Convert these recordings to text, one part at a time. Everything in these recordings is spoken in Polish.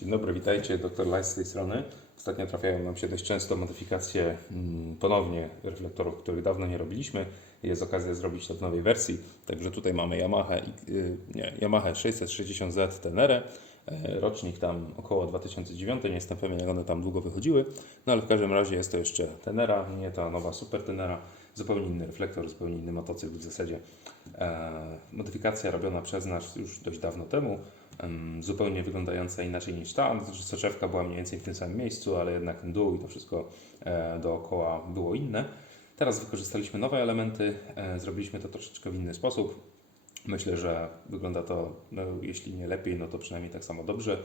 Dzień dobry, witajcie, dr Lajs z tej strony. Ostatnio trafiają nam się dość często modyfikacje mm, ponownie reflektorów, których dawno nie robiliśmy. Jest okazja zrobić to w nowej wersji. Także tutaj mamy Yamaha, y, nie, Yamaha 660Z Tenere. E, Rocznik tam około 2009, nie jestem pewien jak one tam długo wychodziły. No ale w każdym razie jest to jeszcze Tenera, nie ta nowa Super Tenera. Zupełnie inny reflektor, zupełnie inny motocykl w zasadzie. E, modyfikacja robiona przez nas już dość dawno temu em, zupełnie wyglądająca inaczej niż ta. Że soczewka była mniej więcej w tym samym miejscu, ale jednak dół i to wszystko e, dookoła było inne. Teraz wykorzystaliśmy nowe elementy, e, zrobiliśmy to troszeczkę w inny sposób. Myślę, że wygląda to, no, jeśli nie lepiej, no to przynajmniej tak samo dobrze.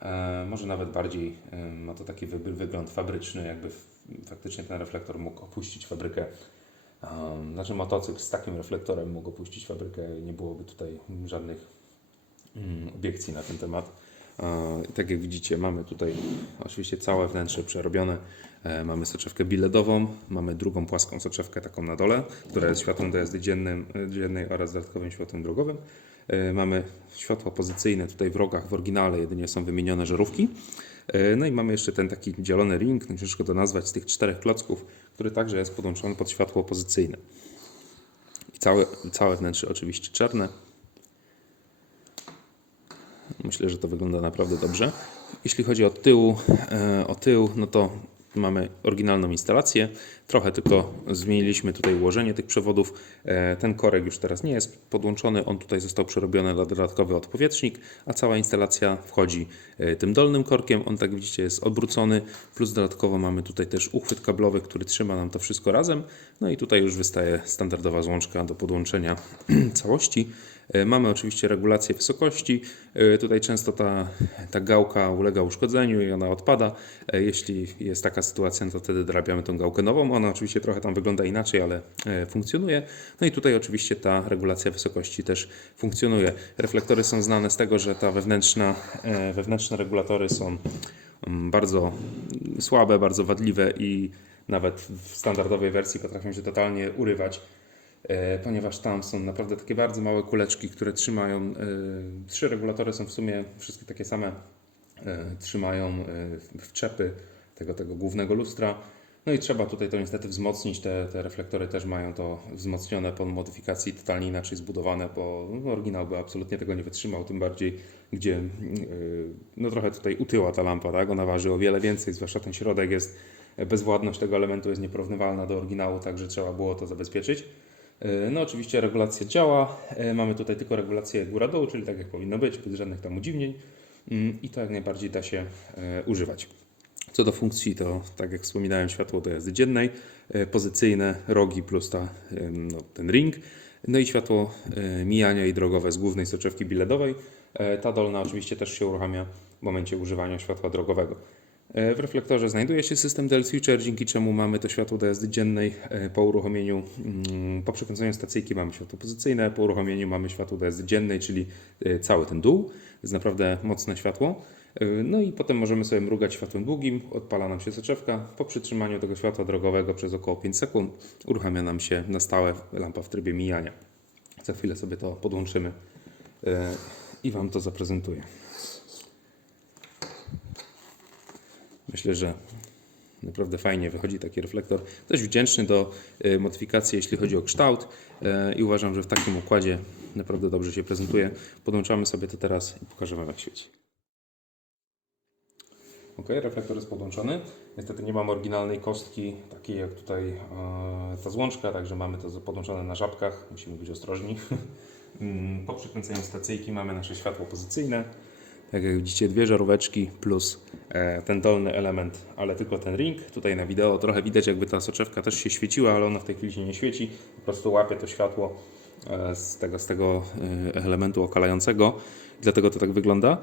E, może nawet bardziej ma to taki wy, wygląd fabryczny, jakby faktycznie ten reflektor mógł opuścić fabrykę. Znaczy motocykl z takim reflektorem mógł opuścić fabrykę, nie byłoby tutaj żadnych obiekcji na ten temat. E, Tak jak widzicie, mamy tutaj oczywiście całe wnętrze przerobione. E, Mamy soczewkę biledową, mamy drugą płaską soczewkę taką na dole, która jest światłem do jazdy dziennym, dziennej oraz dodatkowym światłem drogowym. E, Mamy światło pozycyjne tutaj w rogach, w oryginale jedynie są wymienione żarówki. E, No i mamy jeszcze ten taki dzielony ring, no ciężko to nazwać, z tych czterech klocków, który także jest podłączony pod światło pozycyjne. I całe, całe wnętrze oczywiście czarne. Myślę, że to wygląda naprawdę dobrze. Jeśli chodzi o tył, e, o tył, no to mamy oryginalną instalację. Trochę tylko zmieniliśmy tutaj ułożenie tych przewodów. E, Ten korek już teraz nie jest podłączony, on tutaj został przerobiony na dodatkowy odpowietrznik, a cała instalacja wchodzi e, tym dolnym korkiem. On, tak widzicie, jest odwrócony, plus dodatkowo mamy tutaj też uchwyt kablowy, który trzyma nam to wszystko razem. No i tutaj już wystaje standardowa złączka do podłączenia całości. E, Mamy oczywiście regulację wysokości. E, Tutaj często ta, ta gałka ulega uszkodzeniu i ona odpada. E, Jeśli jest taka sytuacja, no to wtedy dorabiamy tą gałkę nową. Ona oczywiście trochę tam wygląda inaczej, ale funkcjonuje. No i tutaj oczywiście ta regulacja wysokości też funkcjonuje. Reflektory są znane z tego, że ta wewnętrzna, wewnętrzne regulatory są mm, bardzo słabe, bardzo wadliwe i nawet w standardowej wersji potrafią się totalnie urywać ponieważ tam są naprawdę takie bardzo małe kuleczki, które trzymają. e, Trzy regulatory są w sumie wszystkie takie same, e, trzymają e, wczepy tego, tego głównego lustra. No i trzeba tutaj to niestety wzmocnić. Te, te reflektory też mają to wzmocnione po modyfikacji, totalnie inaczej zbudowane, bo no, oryginał by absolutnie tego nie wytrzymał, tym bardziej, gdzie no trochę tutaj utyła ta lampa, tak? Ona waży o wiele więcej, zwłaszcza ten środek jest, bezwładność tego elementu jest nieporównywalna do oryginału, także trzeba było to zabezpieczyć. Yy, No oczywiście regulacja działa, Yy, mamy tutaj tylko regulację góra-dół, czyli tak jak powinno być, bez żadnych tam udziwnień Yy, i to jak najbardziej da się yy, używać. Co do funkcji, to tak jak wspominałem, światło do jazdy dziennej, e, pozycyjne rogi plus ta, e, no, ten ring, no i światło e, mijania i drogowe z głównej soczewki biledowej. E, Ta dolna oczywiście też się uruchamia w momencie używania światła drogowego. E, W reflektorze znajduje się system DL Switcher, dzięki czemu mamy to światło do jazdy dziennej. E, Po uruchomieniu, mm, po przekręceniu stacyjki mamy światło pozycyjne, po uruchomieniu mamy światło do jazdy dziennej, czyli e, cały ten dół. Jest naprawdę mocne światło. No i potem możemy sobie mrugać światłem długim, odpala nam się soczewka. Po przytrzymaniu tego światła drogowego przez około 5 sekund uruchamia nam się na stałe lampa w trybie mijania. Za chwilę sobie to podłączymy i Wam to zaprezentuję. Myślę, że naprawdę fajnie wychodzi taki reflektor. Dość wdzięczny do e, modyfikacji, jeśli chodzi o kształt e, i uważam, że w takim układzie naprawdę dobrze się prezentuje. Podłączamy sobie to teraz i pokażę Wam jak świeci. Ok, reflektor jest podłączony. Niestety nie mam oryginalnej kostki, takiej jak tutaj e, ta złączka, także mamy to podłączone na żabkach. Musimy być ostrożni. Mm, po przykręceniu stacyjki mamy nasze światło pozycyjne. Tak jak widzicie, dwie żaróweczki plus e, ten dolny element, ale tylko ten ring. Tutaj na wideo trochę widać, jakby ta soczewka też się świeciła, ale ona w tej chwili się nie świeci. Po prostu łapie to światło e, z tego, z tego e, elementu okalającego. Dlatego to tak wygląda.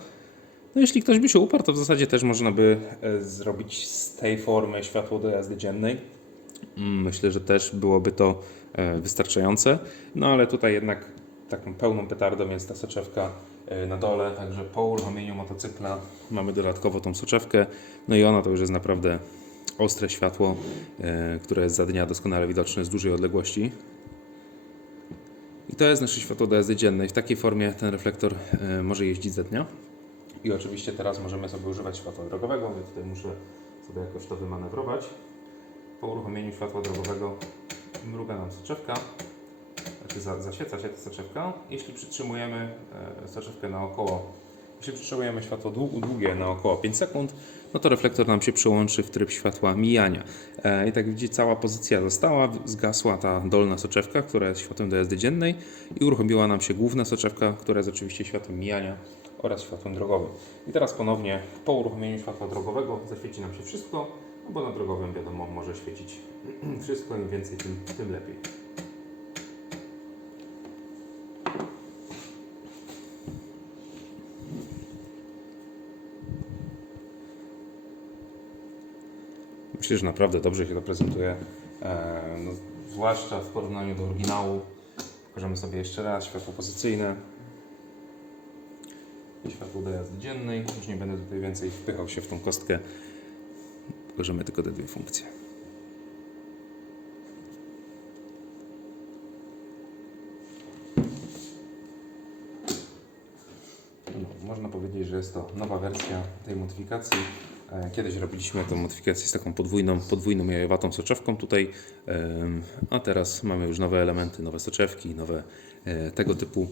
No jeśli ktoś by się uparł, to w zasadzie też można by zrobić z tej formy światło do jazdy dziennej. Mm, Myślę, że też byłoby to wystarczające. No ale tutaj jednak taką pełną petardą jest ta soczewka na dole, także po uruchomieniu motocykla mamy dodatkowo tą soczewkę. No i ona to już jest naprawdę ostre światło, e, które jest za dnia doskonale widoczne z dużej odległości. I to jest nasze światło do jazdy dziennej. W takiej formie ten reflektor e, może jeździć za dnia. I oczywiście teraz możemy sobie używać światła drogowego. Ja tutaj muszę sobie jakoś to wymanewrować. Po uruchomieniu światła drogowego mruga nam soczewka, za, zaświeca się ta soczewka. Jeśli przytrzymujemy e, soczewkę na około, jeśli przytrzymujemy światło dłu- długie na około 5 sekund, no to reflektor nam się przełączy w tryb światła mijania. E, I tak widzicie, cała pozycja została, zgasła ta dolna soczewka, która jest światłem do jazdy dziennej i uruchomiła nam się główna soczewka, która jest oczywiście światłem mijania oraz światłem drogowym. I teraz ponownie po uruchomieniu światła drogowego zaświeci nam się wszystko, no bo na drogowym wiadomo może świecić wszystko, im więcej tym, tym lepiej. Myślę, że naprawdę dobrze się to prezentuje, e, no, zwłaszcza w porównaniu do oryginału. Pokażemy sobie jeszcze raz światło pozycyjne i światło do jazdy dziennej. Już nie będę tutaj więcej wpychał się w tą kostkę. Pokażemy tylko te dwie funkcje. No, można powiedzieć, że jest to nowa wersja tej modyfikacji. E, Kiedyś robiliśmy tę modyfikację z taką podwójną, podwójną jajowatą soczewką tutaj, a teraz mamy już nowe elementy, nowe soczewki, nowe e, tego typu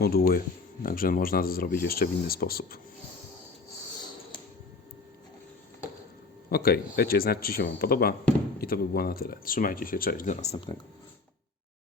moduły, także można to zrobić jeszcze w inny sposób. Ok, dajcie znać, czy się Wam podoba i to by było na tyle. Trzymajcie się, cześć, do następnego.